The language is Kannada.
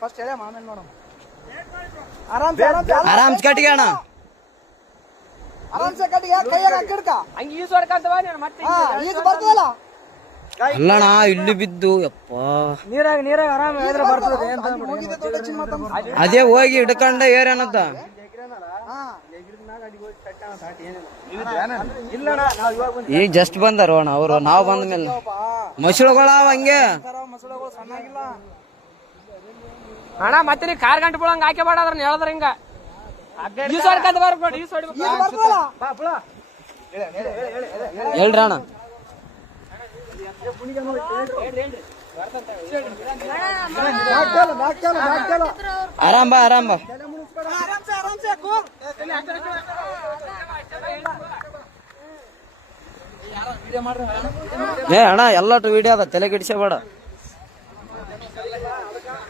ಫಸ್ಟ್ ಹೇಳ ಆಮೇಲೆ ನೋಡೋಣ. ಆರಾಮ್ಸ್ ಕಟ್ಟಿಗೆ ಅಣ್ಣ, ಆರಾಮ್ಸೆ ಕಟ್ಟಿಗೆ. ಕೈಯಾಗ ಹಾಕಿಡ್ಕ ಹಂಗೆ ಈಸು ಹೊಡ್ಕಂತವ ನೀನು ಮತ್ತೆ ಈಜು ಬರ್ತದಲ್ಲ. ಅಲ್ಲಣ್ಣ ಇಲ್ಲಿ ಬಿದ್ದು ಯಪ್ಪ ನೀರಾಗ ಆರಾಮ ಬರ್ತದೆ. ಮುಗಿದೆ ದೊಡ್ಡ ಚಿನ್ನ ಮಾತಂದ್ರೆ. ಅದೇ ಹೋಗಿ ಹಿಡ್ಕೊಂಡ ಏರೇನತ್ತ ಈಗ ಜಸ್ಟ್ ಬಂದಾರ ಅಣ್ಣ ಅವರು. ನಾವು ಬಂದ ಮೇಲೆ ಮಸಳುಗಳ ಹಂಗೆ ಮಸಳೆಗಳು ಸಣ್ಣಾಗಿಲ್ಲ ಅಣ್ಣ. ಮತ್ತೆ ನೀ ಕಾರ್ ಗಂಟೆ ಬಿಡಂಗ ಹಾಕಿ ಬೇಡ ಅದ್ರ ಹೇಳಿದ್ರ ಹಿಂಗ ಈಸು ಹೊಡ್ಕಂತ ಬರ್ಬೇಡಿ. ಈಸು ಹೊಡಿಬೇಕು. ಹೇಳ್ರಿ ಅಣ್ಣ. ಆರಾಮ್ ಬಾ ಆರಾಮ್ ಬಾ. ಏ ಅಣ್ಣ ಎಲ್ಲಟು ವಿಡಿಯೋ ಅದ, ತಲೆ ಕೆಡಿಸಬೇಡ.